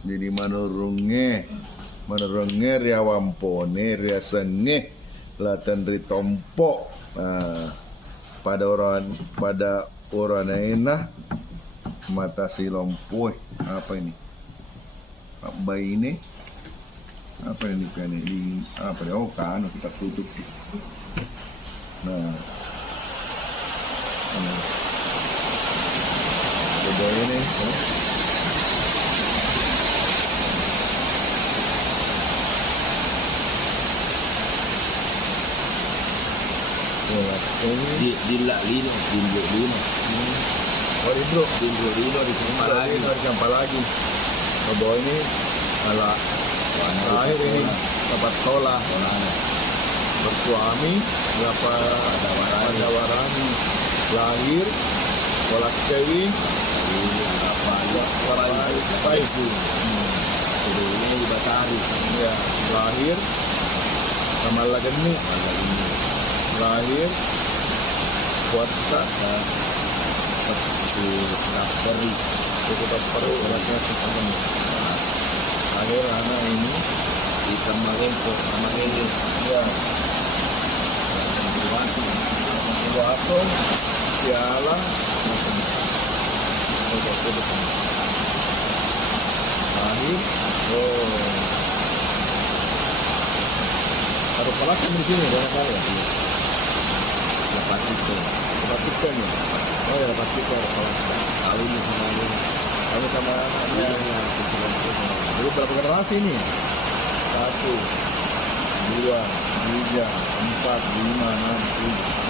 Jadi manurunge ria wampone ria senge latan ri tompo. Nah, pada orang enak mata si lompoy. Apa ini? Bayi ini apa ini kan ini apa ya? Oh kan kita tutup. Nah, coba ini. Dilak lino, dimblok lino. Oh ini bro, Dimblok lino disampah lagi. Disampah lagi. Coba ini ala terakhir ini dapat tolak bersuami berapa ada warani lahir kolak kewi apa itu Ini di Batari. ya lahir sama lagi ini lahir puasa Peri. kita perlu obatnya sekarang lahir anak ini Di Tamalengko, Tamalengko. ya Diwasu. waktu piala lahir harus kelas di sini banyak kali ya Lepas itu. praktikan ya oh ya praktikan Kawin sama ini. kamu sama anaknya dulu berapa generasi ini 1 2 3 4 5 6 7